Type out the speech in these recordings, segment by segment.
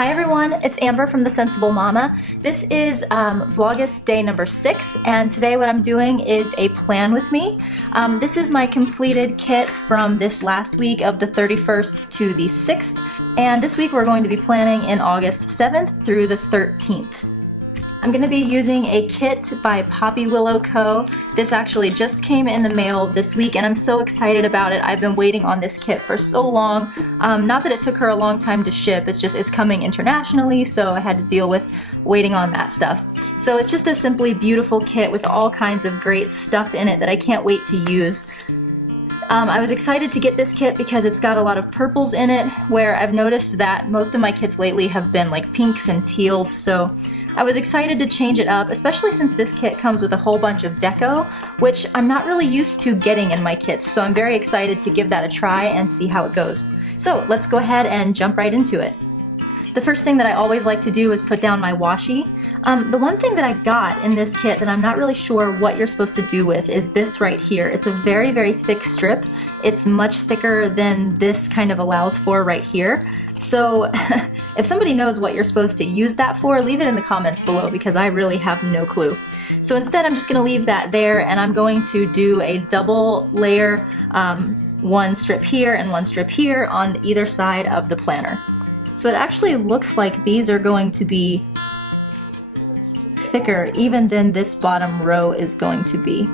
Hi everyone, it's Amber from The Sensible Mama. This is Vlogust day number 6, and today what I'm doing is a plan with me. This is my completed kit from this last week of the 31st to the 6th, and this week we're going to be planning in August 7th through the 13th. I'm going to be using a kit by Poppy Willow Co. This actually just came in the mail this week and I'm so excited about it. I've been waiting on this kit for so long. Not that it took her a long time to ship, it's just it's coming internationally, so I had to deal with waiting on that stuff. So it's just a simply beautiful kit with all kinds of great stuff in it that I can't wait to use. I was excited to get this kit because it's got a lot of purples in it, where I've noticed that most of my kits lately have been like pinks and teals, so I was excited to change it up, especially since this kit comes with a whole bunch of deco, which I'm not really used to getting in my kits, so I'm very excited to give that a try and see how it goes. So let's go ahead and jump right into it. The first thing that I always like to do is put down my washi. The one thing that I got in this kit that I'm not really sure what you're supposed to do with is this right here. It's a very, very thick strip. It's much thicker than this kind of allows for right here. So if somebody knows what you're supposed to use that for, leave it in the comments below because I really have no clue. So instead I'm just going to leave that there, and I'm going to do a double layer, one strip here and one strip here on either side of the planner. So it actually looks like these are going to be thicker even than this bottom row is going to be.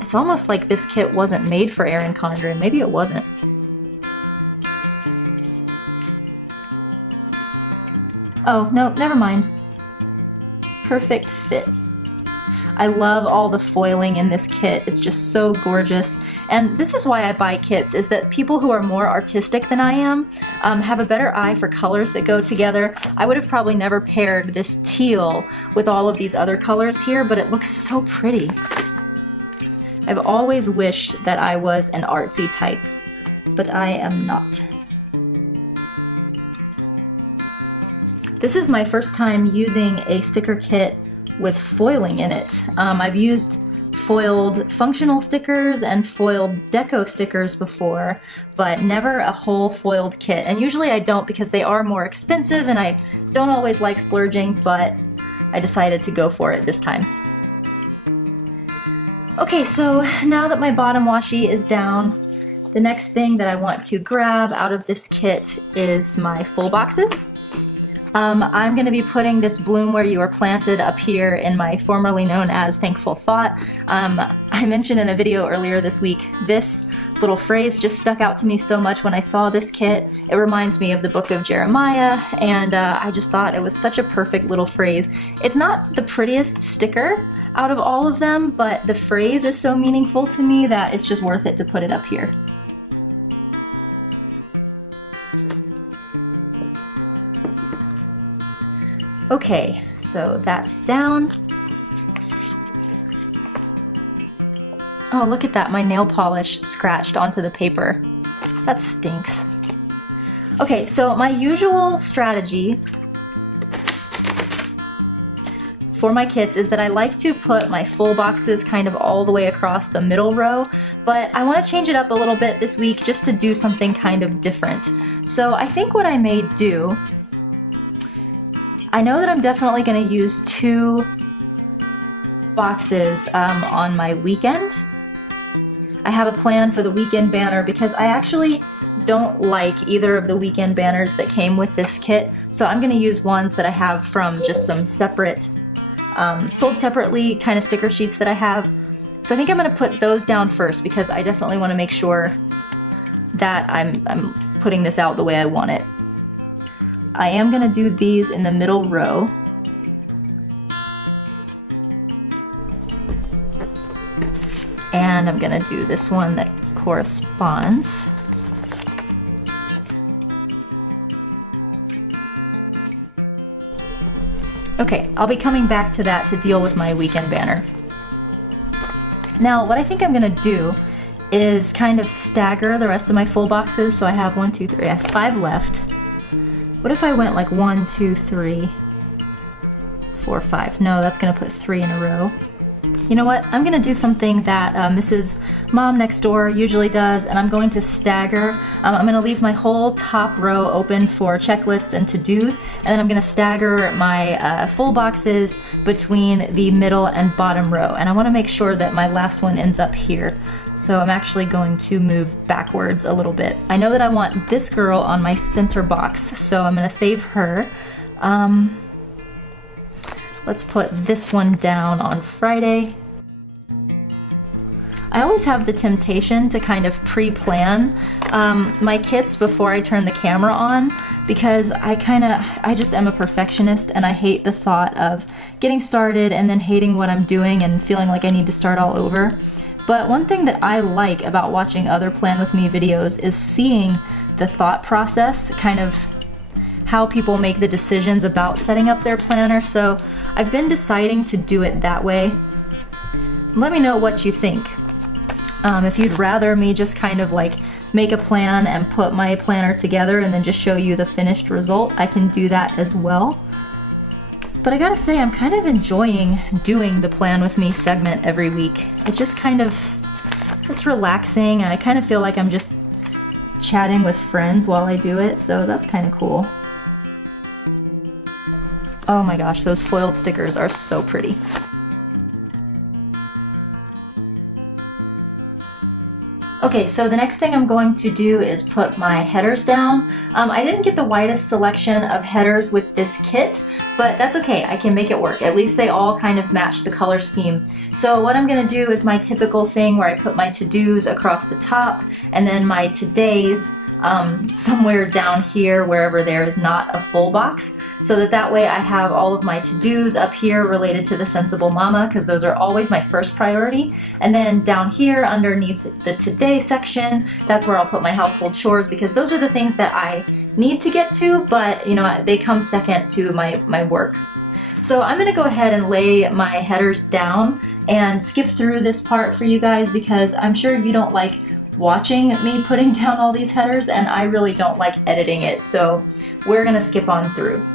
It's almost like this kit wasn't made for Erin Condren. Maybe it wasn't. Oh, no, never mind. Perfect fit. I love all the foiling in this kit. It's just so gorgeous. And this is why I buy kits, is that people who are more artistic than I am have a better eye for colors that go together. I would have probably never paired this teal with all of these other colors here, but it looks so pretty. I've always wished that I was an artsy type, but I am not. This is my first time using a sticker kit with foiling in it. I've used foiled functional stickers and foiled deco stickers before, but never a whole foiled kit. And usually I don't because they are more expensive and I don't always like splurging, but I decided to go for it this time. Okay, so now that my bottom washi is down, the next thing that I want to grab out of this kit is my full boxes. I'm going to be putting this bloom where you are planted up here in my formerly known as Thankful Thought. I mentioned in a video earlier this week, this little phrase just stuck out to me so much when I saw this kit. It reminds me of the book of Jeremiah, and I just thought it was such a perfect little phrase. It's not the prettiest sticker out of all of them, but the phrase is so meaningful to me that it's just worth it to put it up here. Okay, so that's down. Oh, look at that, my nail polish scratched onto the paper. That stinks. Okay, so my usual strategy for my kits is that I like to put my full boxes kind of all the way across the middle row, but I want to change it up a little bit this week just to do something kind of different. So I think what I may do, I know that I'm definitely going to use 2 boxes on my weekend. I have a plan for the weekend banner because I actually don't like either of the weekend banners that came with this kit, so I'm going to use ones that I have from just some separate sold separately kind of sticker sheets that I have. So I think I'm going to put those down first because I definitely want to make sure that I'm putting this out the way I want it. I am going to do these in the middle row. And I'm going to do this one that corresponds. Okay, I'll be coming back to that to deal with my weekend banner. Now, what I think I'm going to do is kind of stagger the rest of my full boxes. So I have 1, 2, 3, I have 5 left. What if I went like 1, 2, 3, 4, 5? No, that's going to put 3 in a row. You know what? I'm gonna do something that Mrs. Mom next door usually does, and I'm going to stagger. I'm gonna leave my whole top row open for checklists and to-dos, and then I'm gonna stagger my full boxes between the middle and bottom row. And I wanna make sure that my last one ends up here. So I'm actually going to move backwards a little bit. I know that I want this girl on my center box, so I'm gonna save her. Let's put this one down on Friday. I always have the temptation to kind of pre-plan my kits before I turn the camera on, because I just am a perfectionist, and I hate the thought of getting started and then hating what I'm doing and feeling like I need to start all over. But one thing that I like about watching other Plan With Me videos is seeing the thought process, kind of how people make the decisions about setting up their planner. So I've been deciding to do it that way. Let me know what you think. If you'd rather me just kind of like make a plan and put my planner together and then just show you the finished result, I can do that as well. But I gotta say, I'm kind of enjoying doing the Plan With Me segment every week. It just kind of, it's relaxing, and I kind of feel like I'm just chatting with friends while I do it, so that's kind of cool. Oh my gosh, those foiled stickers are so pretty. Okay, so the next thing I'm going to do is put my headers down. I didn't get the widest selection of headers with this kit, but that's okay, I can make it work. At least they all kind of match the color scheme. So what I'm gonna do is my typical thing where I put my to-dos across the top, and then my todays somewhere down here wherever there is not a full box, so that way I have all of my to-dos up here related to the Sensible Mama, because those are always my first priority. And then down here underneath the today section, that's where I'll put my household chores, because those are the things that I need to get to, but you know, they come second to my work. So I'm gonna go ahead and lay my headers down and skip through this part for you guys, because I'm sure you don't like watching me putting down all these headers, and I really don't like editing it, so we're gonna skip on through.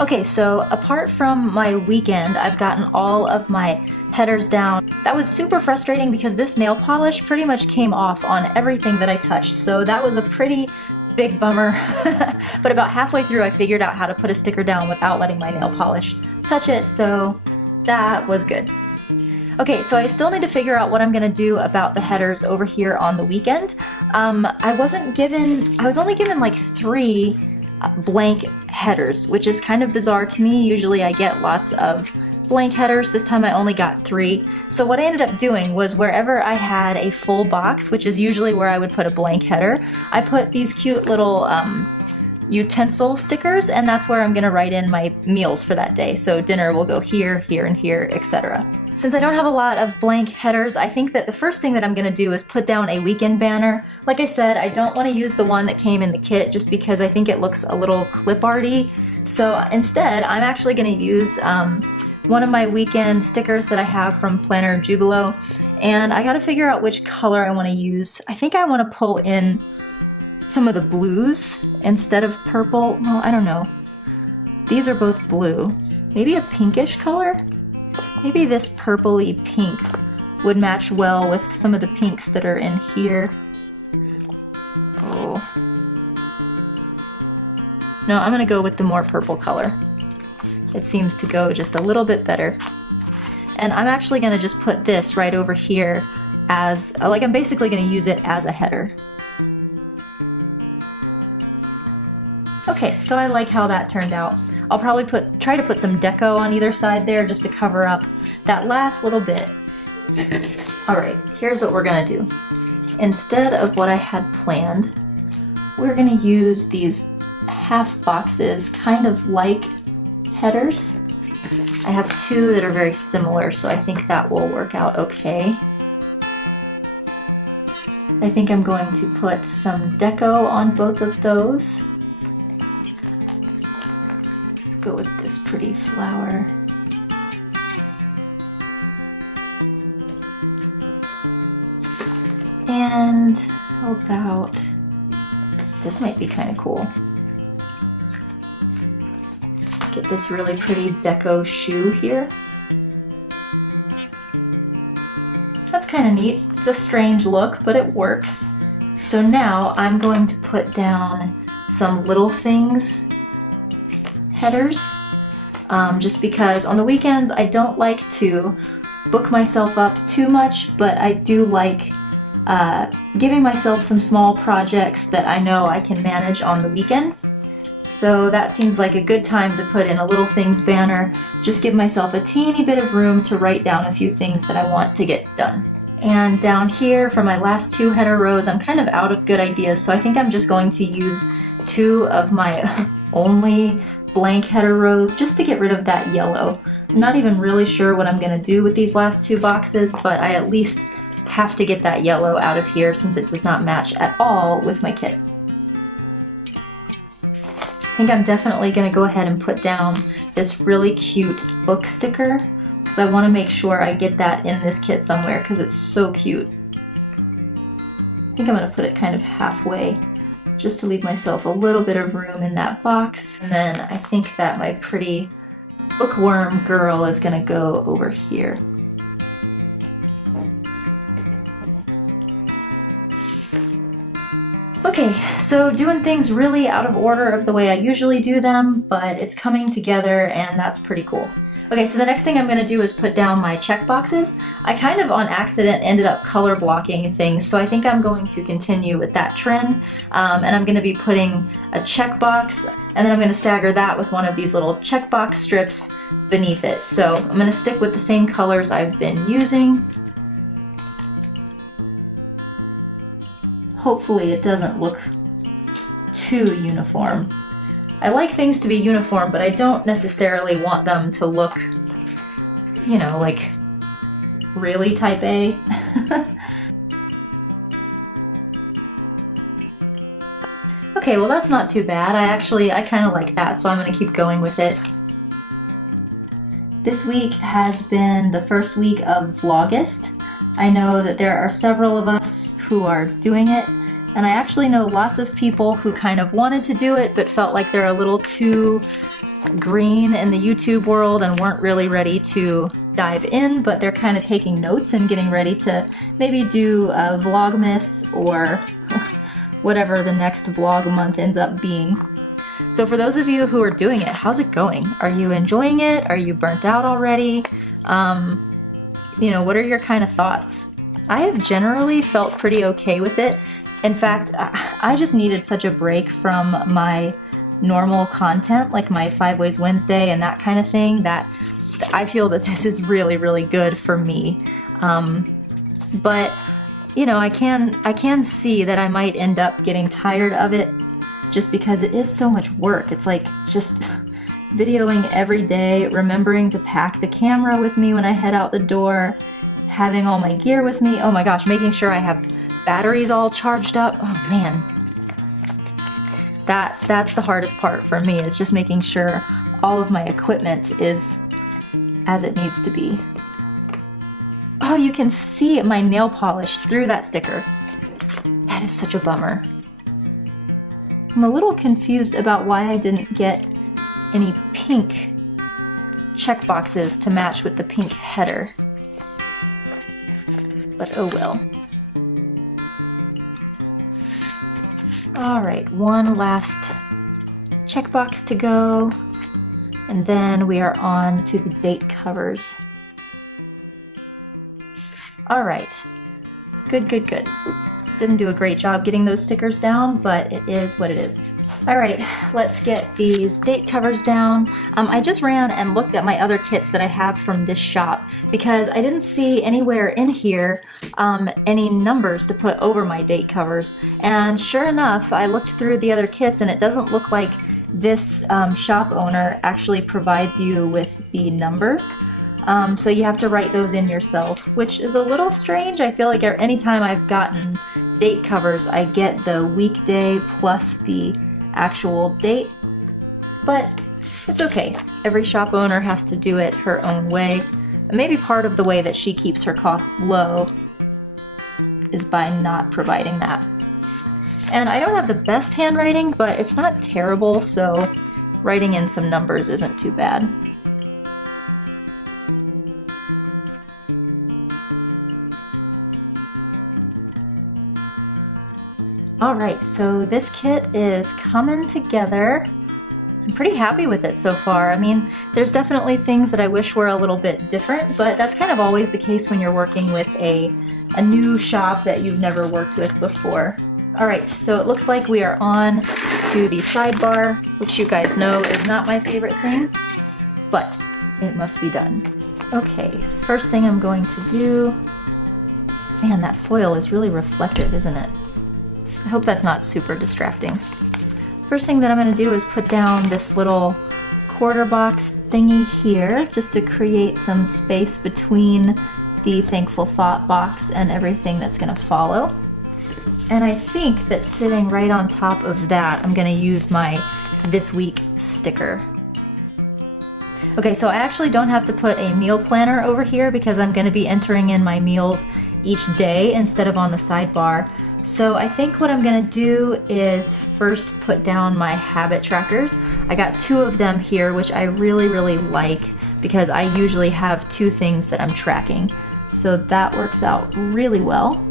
Okay, so apart from my weekend, I've gotten all of my headers down. That was super frustrating because this nail polish pretty much came off on everything that I touched, so that was a pretty big bummer. But about halfway through I figured out how to put a sticker down without letting my nail polish touch it, so that was good. Okay, so I still need to figure out what I'm gonna do about the headers over here on the weekend. I was only given like 3 blank headers, which is kind of bizarre to me. Usually I get lots of blank headers. This time I only got 3. So what I ended up doing was wherever I had a full box, which is usually where I would put a blank header, I put these cute little utensil stickers, and that's where I'm gonna write in my meals for that day. So dinner will go here, here, and here, etc. Since I don't have a lot of blank headers, I think that the first thing that I'm gonna do is put down a weekend banner. Like I said, I don't wanna use the one that came in the kit just because I think it looks a little clip arty. So instead, I'm actually gonna use one of my weekend stickers that I have from Planner Jubilo, and I gotta figure out which color I wanna use. I think I wanna pull in some of the blues instead of purple. Well, I don't know. These are both blue. Maybe a pinkish color? Maybe this purpley pink would match well with some of the pinks that are in here. Oh. No, I'm gonna go with the more purple color. It seems to go just a little bit better. And I'm actually gonna just put this right over here as, like, I'm basically gonna use it as a header. Okay, so I like how that turned out. I'll probably try to put some deco on either side there just to cover up that last little bit. All right, here's what we're gonna do. Instead of what I had planned, we're gonna use these half boxes, kind of like headers. I have 2 that are very similar, so I think that will work out okay. I think I'm going to put some deco on both of those. Go with this pretty flower. And how about, this might be kind of cool. Get this really pretty deco shoe here. That's kind of neat. It's a strange look, but it works. So now I'm going to put down some Little Things headers, just because on the weekends I don't like to book myself up too much, but I do like giving myself some small projects that I know I can manage on the weekend. So that seems like a good time to put in a Little Things banner, just give myself a teeny bit of room to write down a few things that I want to get done. And down here for my last 2 header rows, I'm kind of out of good ideas, so I think I'm just going to use 2 of my only blank header rows just to get rid of that yellow. I'm not even really sure what I'm going to do with these last 2 boxes, but I at least have to get that yellow out of here since it does not match at all with my kit. I think I'm definitely going to go ahead and put down this really cute book sticker because I want to make sure I get that in this kit somewhere because it's so cute. I think I'm going to put it kind of halfway just to leave myself a little bit of room in that box. And then I think that my pretty bookworm girl is going to go over here. Okay, so doing things really out of order of the way I usually do them, but it's coming together and that's pretty cool. Okay, so the next thing I'm going to do is put down my check boxes. I kind of on accident ended up color blocking things, so I think I'm going to continue with that trend, and I'm going to be putting a check box, and then I'm going to stagger that with one of these little check box strips beneath it. So I'm going to stick with the same colors I've been using. Hopefully it doesn't look too uniform. I like things to be uniform, but I don't necessarily want them to look, you know, like really type A. Okay, well that's not too bad. I kind of like that, so I'm going to keep going with it. This week has been the first week of Vlogust. I know that there are several of us who are doing it, and I actually know lots of people who kind of wanted to do it but felt like they're a little too green in the YouTube world and weren't really ready to dive in, but they're kind of taking notes and getting ready to maybe do a Vlogmas or whatever the next vlog month ends up being. So for those of you who are doing it, how's it going? Are you enjoying it? Are you burnt out already? You know, what are your kind of thoughts? I have generally felt pretty okay with it. In fact, I just needed such a break from my normal content, like my 5 Ways Wednesday and that kind of thing, that I feel that this is really, really good for me. But, you know, I can see that I might end up getting tired of it just because it is so much work. It's like just videoing every day, remembering to pack the camera with me when I head out the door, having all my gear with me. Oh my gosh, making sure I have batteries all charged up. Oh man. That's the hardest part for me, is just making sure all of my equipment is as it needs to be. Oh, you can see my nail polish through that sticker. That is such a bummer. I'm a little confused about why I didn't get any pink check boxes to match with the pink header. But oh well. Alright, one last checkbox to go, and then we are on to the date covers. Alright, good. Didn't do a great job getting those stickers down, but it is what it is. Alright, let's get these date covers down. I just ran and looked at my other kits that I have from this shop because I didn't see anywhere in here any numbers to put over my date covers. And sure enough, I looked through the other kits and it doesn't look like this shop owner actually provides you with the numbers. So you have to write those in yourself, which is a little strange. I feel like anytime I've gotten date covers, I get the weekday plus the actual date, but it's okay. Every shop owner has to do it her own way. And maybe part of the way that she keeps her costs low is by not providing that. And I don't have the best handwriting, but it's not terrible, so writing in some numbers isn't too bad. Alright, so this kit is coming together. I'm pretty happy with it so far. I mean, there's definitely things that I wish were a little bit different, but that's kind of always the case when you're working with a new shop that you've never worked with before. Alright, so it looks like we are on to the sidebar, which you guys know is not my favorite thing, but it must be done. Okay, first thing I'm going to do... Man, that foil is really reflective, isn't it? I hope that's not super distracting. First thing that I'm going to do is put down this little quarter box thingy here, just to create some space between the Thankful Thought box and everything that's going to follow. And I think that sitting right on top of that, I'm going to use my This Week sticker. Okay, so I actually don't have to put a meal planner over here because I'm going to be entering in my meals each day instead of on the sidebar. So I think what I'm going to do is first put down my habit trackers. I got 2 of them here, which I really like because I usually have 2 things that I'm tracking. So that works out really well.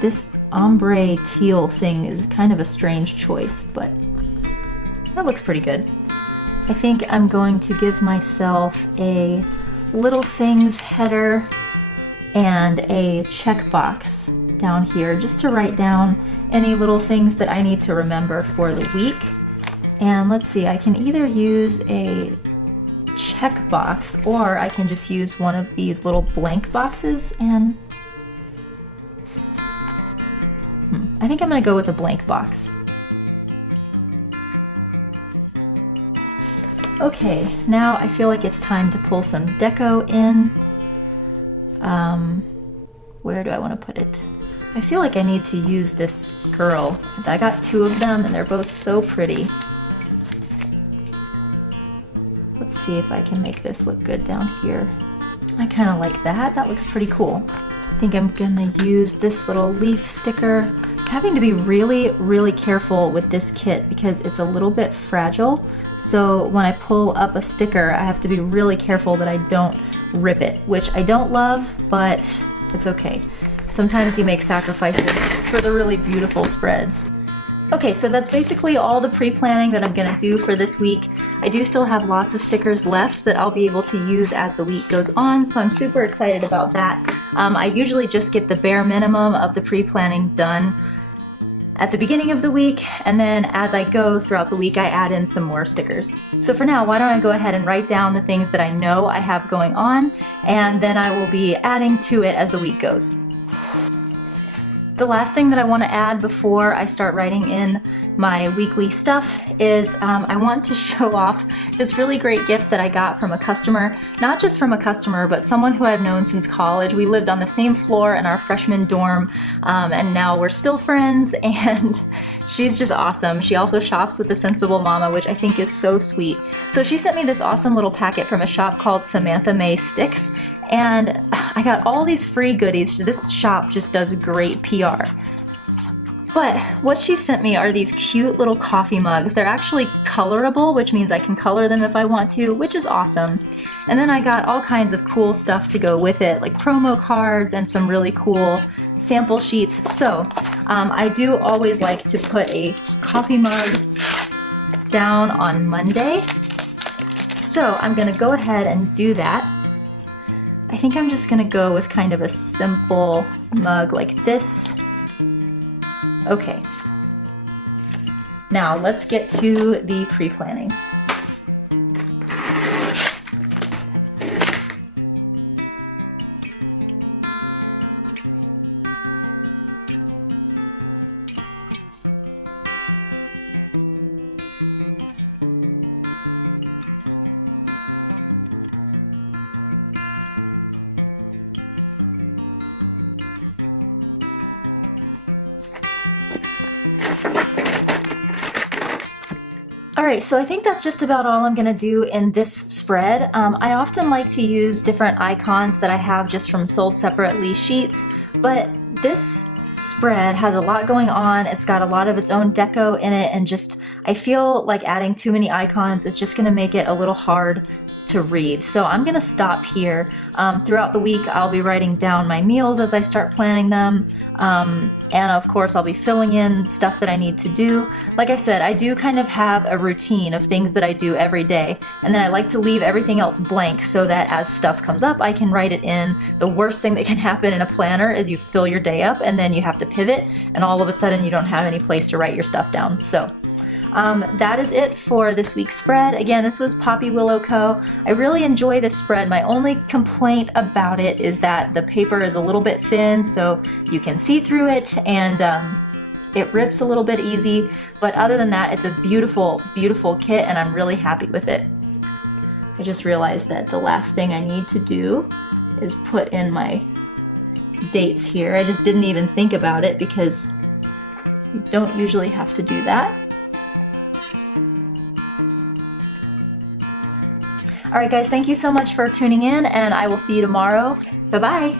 This ombre teal thing is kind of a strange choice, but that looks pretty good. I think I'm going to give myself a little things header and a checkbox down here just to write down any little things that I need to remember for the week. And let's see, I can either use a checkbox or I can just use one of these little blank boxes and I think I'm going to go with a blank box. Okay, now I feel like it's time to pull some deco in. Where do I want to put it? I feel like I need to use this girl. I got 2 of them and they're both so pretty. Let's see if I can make this look good down here. I kind of like that. That looks pretty cool. I think I'm gonna use this little leaf sticker. I'm having to be really careful with this kit because it's a little bit fragile. So when I pull up a sticker, I have to be really careful that I don't rip it, which I don't love, but it's okay. Sometimes you make sacrifices for the really beautiful spreads. Okay, so that's basically all the pre-planning that I'm gonna do for this week. I do still have lots of stickers left that I'll be able to use as the week goes on, so I'm super excited about that. I usually just get the bare minimum of the pre-planning done at the beginning of the week, and then as I go throughout the week, I add in some more stickers. So for now, why don't I go ahead and write down the things that I know I have going on, and then I will be adding to it as the week goes. The last thing that I want to add before I start writing in my weekly stuff is I want to show off this really great gift that I got from a customer. Not just from a customer, but someone who I've known since college. We lived on the same floor in our freshman dorm, and now we're still friends, and she's just awesome. She also shops with the Sensible Mama, which I think is so sweet. So she sent me this awesome little packet from a shop called Samantha May Sticks, and I got all these free goodies. This shop just does great PR. But what she sent me are these cute little coffee mugs. They're actually colorable, which means I can color them if I want to, which is awesome. And then I got all kinds of cool stuff to go with it, like promo cards and some really cool sample sheets. So I do always like to put a coffee mug down on Monday. So I'm gonna go ahead and do that. I think I'm just gonna go with kind of a simple mug like this. Okay. Now let's get to the pre-planning. Alright, so I think that's just about all I'm going to do in this spread. I often like to use different icons that I have just from sold separately sheets, but this spread has a lot going on. It's got a lot of its own deco in it, and just I feel like adding too many icons is just going to make it a little hard to read. So I'm gonna stop here. Throughout the week, I'll be writing down my meals as I start planning them. And of course, I'll be filling in stuff that I need to do. Like I said, I do kind of have a routine of things that I do every day. And then I like to leave everything else blank so that as stuff comes up, I can write it in. The worst thing that can happen in a planner is you fill your day up and then you have to pivot, and all of a sudden you don't have any place to write your stuff down. So that is it for this week's spread. Again, this was Poppy Willow Co. I really enjoy this spread. My only complaint about it is that the paper is a little bit thin, so you can see through it, and it rips a little bit easy. But other than that, it's a beautiful, beautiful kit, and I'm really happy with it. I just realized that the last thing I need to do is put in my dates here. I just didn't even think about it because you don't usually have to do that. Alright guys, thank you so much for tuning in, and I will see you tomorrow. Bye-bye!